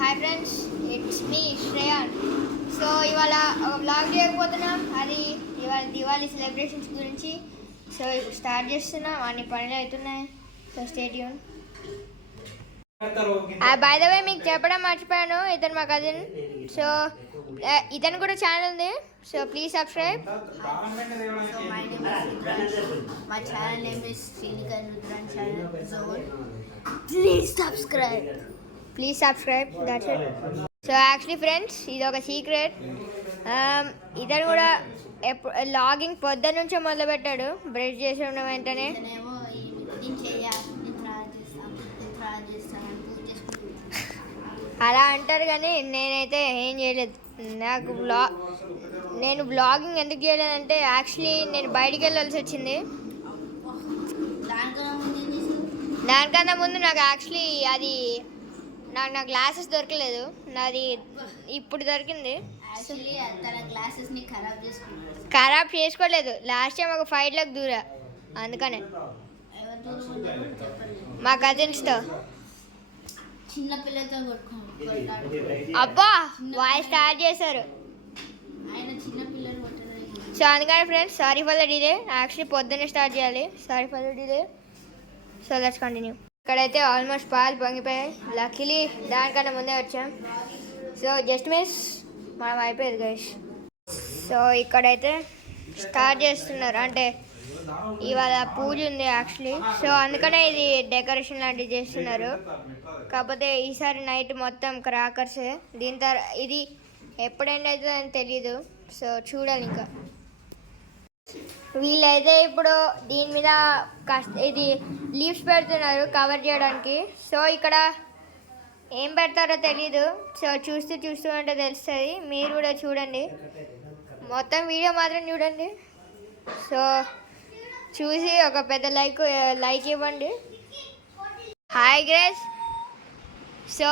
Hi friends, it's me Shreyan. So ఇవాళ ఒక blog చేయకపోతున్నాం. అది ఇవాళ దివాళీ సెలబ్రేషన్స్ గురించి. సో స్టార్ట్ చేస్తున్నాం, అన్ని పనులు అవుతున్నాయి. So stay tune. By the way మీకు చెప్పడం మర్చిపోయాను, ఇతను మా కజిన్. సో ఇతను కూడా ఛానల్ ఉంది. So please subscribe. So my name is Rudran. My channel name is Srinika Rudran channel zone. Please subscribe. Please subscribe, that's it. So actually friends, ఇది ఒక సీక్రెట్. ఇతను కూడా లాగింగ్ పొద్దున్న నుంచే మొదలు పెట్టాడు. బ్రష్ చేసి ఉన్న వెంటనే ఇతనేమో దీన్ని చేయాలి, అలా అంటారు, కానీ నేనైతే ఏం చేయలేదు. నాకు నేను బ్లాగింగ్ ఎందుకు చేయలేదంటే, యాక్చువల్లీ నేను బయటికి వెళ్ళాల్సి వచ్చింది. దానికన్నా ముందు నాకు యాక్చువల్లీ అది నా గ్లాసెస్ దొరకలేదు. నాది ఇప్పుడు దొరికింది. ఖరాబ్ చేసుకోలేదు. లాస్ట్ టైం ఒక ఫైట్లోకి దూరా, అందుకనే మా కజిన్స్తో. చిన్నపిల్లతో అబ్బా వాయిస్ స్టార్ట్ చేశారు. ఆయన చిన్నపిల్లలు సో అందుకని friends, sorry for the delay. Actually పొద్దున్నే స్టార్ట్ చేయాలి. Sorry for the delay. So let's continue. ఇక్కడైతే ఆల్మోస్ట్ పాలు పొంగిపోయాయి. లక్కీలీ దానికన్నా ముందే వచ్చాం. సో జస్ట్ మిస్ మనం అయిపోయేది గైస్. సో ఇక్కడైతే స్టార్ట్ చేస్తున్నారు, అంటే ఇవాళ పూజ ఉంది యాక్చువల్లీ. సో అందుకనే ఇది డెకరేషన్ లాంటివి చేస్తున్నారు. కాకపోతే ఈసారి నైట్ మొత్తం క్రాకర్సే. దీని తర్వాత ఇది ఎప్పుడు ఎండ్ అవుతుందో అని తెలీదు. సో చూడాలి ఇంకా. వీళ్ళైతే ఇప్పుడు దీని మీద ఇది లీవ్స్ పెడుతున్నారు కవర్ చేయడానికి. సో ఇక్కడ ఏం పెడతారో తెలీదు. సో చూస్తూ ఉంటే తెలుస్తుంది. మీరు కూడా చూడండి, మొత్తం వీడియో మాత్రం చూడండి. సో చూసి ఒక పెద్ద లైక్ ఇవ్వండి. Hi Grace. సో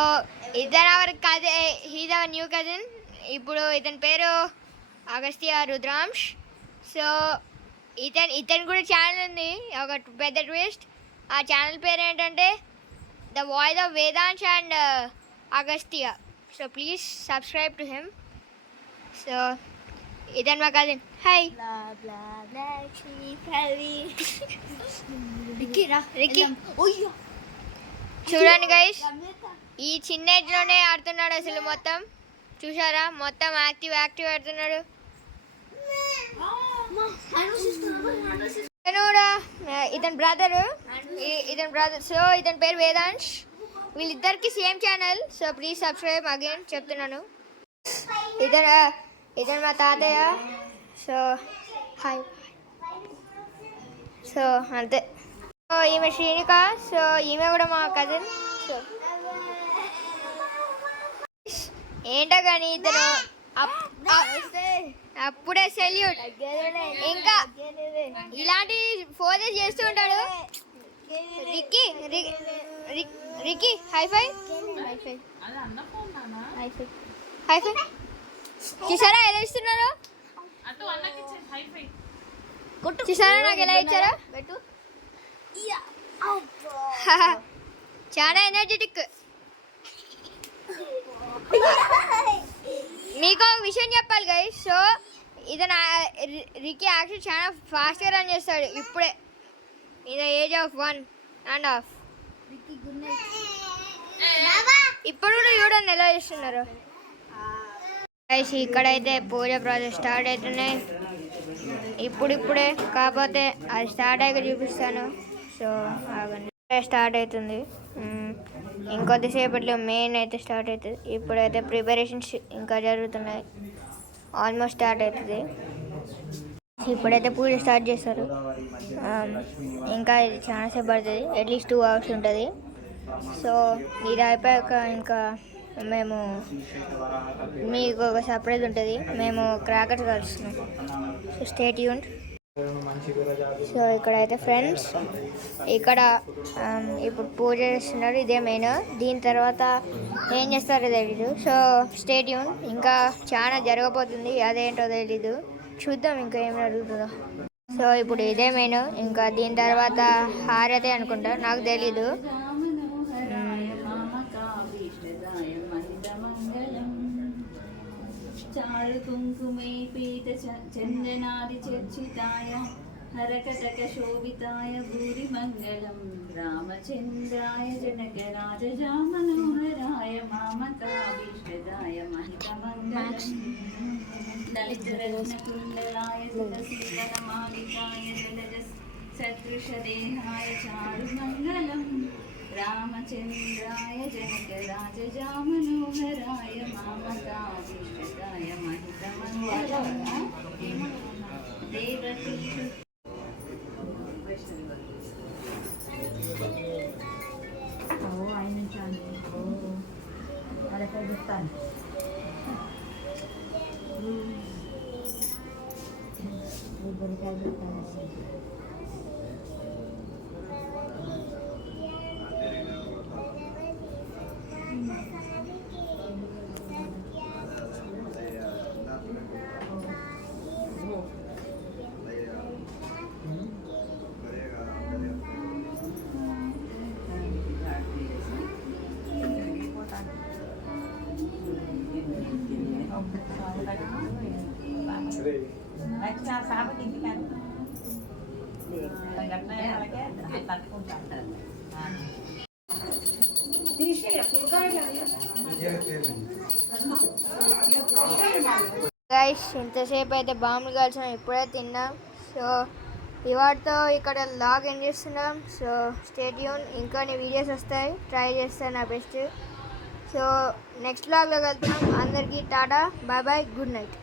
ఇతను our cousin, he's our new cousin. ఇప్పుడు ఇతని పేరు అగస్త్య రుద్రాంశ్. సో ఇతను కూడా ఛానల్ ఉంది, ఒక పెద్ద ట్విస్ట్. ఆ ఛానల్ పేరు ఏంటంటే the voice of Vedansh and Agastya. So please subscribe to him. So ఇతను మా కజిన్. Hi Ricky. చూడండి గైస్, ఈ చిన్న ఏజ్లోనే ఆడుతున్నాడు అసలు. మొత్తం చూసారా, మొత్తం యాక్టివ్ ఆడుతున్నాడు. ఇతని బ్రదర్. సో ఇతని పేరు వేదాంశ్. వీళ్ళిద్దరికి same channel. So please subscribe again చెప్తున్నాను. ఇతను మా తాతయ్య. So hi. సో అంతే. సో ఈమె శ్రీనిక. సో ఈమె కూడా మా కజిన్. సో ఏంటో కానీ ఇతను అప్పుడే సెల్యూట్. ఇంకా ఇలాంటి ఫోజెస్ చేస్తూ ఉంటాడు. Ricky hi fi. చూసారా ఎలా ఇస్తున్నారు? చూసారా నాకు ఎలా ఇచ్చారా? చాలా ఎనర్జెటిక్. మీకు ఒక విషయం చెప్పాలి గైస్. సో ఇతను రిక్కీ యాక్చువల్లీ చాలా ఫాస్ట్గా రన్ చేస్తాడు ఇప్పుడే, ఇన్ ద ఏజ్ ఆఫ్ 1.5. ఇప్పుడు కూడా చూడండి ఎలా చేస్తున్నారు గైస్. ఇక్కడైతే పూజ ప్రాసెస్ స్టార్ట్ అవుతున్నాయి ఇప్పుడిప్పుడే. కాకపోతే అది స్టార్ట్ అయ్యాక చూపిస్తాను. సో ఆగండి, స్టార్ట్ అవుతుంది. ఇంకొద్దిసేపట్లో మెయిన్ అయితే స్టార్ట్ అవుతుంది. ఇప్పుడైతే ప్రిపరేషన్స్ ఇంకా జరుగుతున్నాయి. ఆల్మోస్ట్ స్టార్ట్ అవుతుంది. ఇప్పుడైతే పూజ స్టార్ట్ చేస్తారు. ఇంకా ఇది చాలాసేపు పడుతుంది, అట్లీస్ట్ 2 hours ఉంటుంది. సో ఇది అయిపోయాక ఇంకా మీకు ఒక సర్ప్రైజ్ ఉంటుంది. మేము క్రాకర్స్ కలుస్తున్నాం. So stay tuned. సో ఇక్కడైతే ఫ్రెండ్స్, ఇక్కడ ఇప్పుడు పూజ చేస్తున్నారు. ఇదే మెయిన్. దీని తర్వాత ఏం చేస్తారో తెలీదు. So stay tune. ఇంకా చాలా జరగబోతుంది, అదేంటో తెలీదు. చూద్దాం ఇంకా ఏం జరుగుతుందో. సో ఇప్పుడు ఇదే మెయిన్. ఇంకా దీని తర్వాత హారతి అనుకుంటా, నాకు తెలీదు. చారు కుంకుమే పీత చందనాది చర్చితాయ హరకటక శోభితాయ భూరి మంగళం రామచంద్రాయ జనక రాజజా మనోహరాయ మామకాభీష్టదాయ మహిత మంగళం దళితరత్న కుండలాయ తులసీవనమాలికాయ జలజ సదృశదేహాయ చారు మంగళం రామచంద్రాయ జనక రాజజా మనోహరాయ మామకాభీష్టదాయ మహిత మంగళం దేవకీ ఆయన నుంచి అలా చెప్తాను గైస్ ఇంతసేపు అయితే బాంబులు కాల్చాం, ఇప్పుడే తిన్నాం. సో ఇవాటితో ఇక్కడ లాగ్ ఎండ్ చేస్తున్నాం. సో స్టే ట్యూన్, ఇంకా వీడియోస్ వస్తాయి, ట్రై చేస్తాను నా బెస్ట్. సో నెక్స్ట్ లాగ్లో కలుద్దాం. అందరికీ tata, bye bye, good night.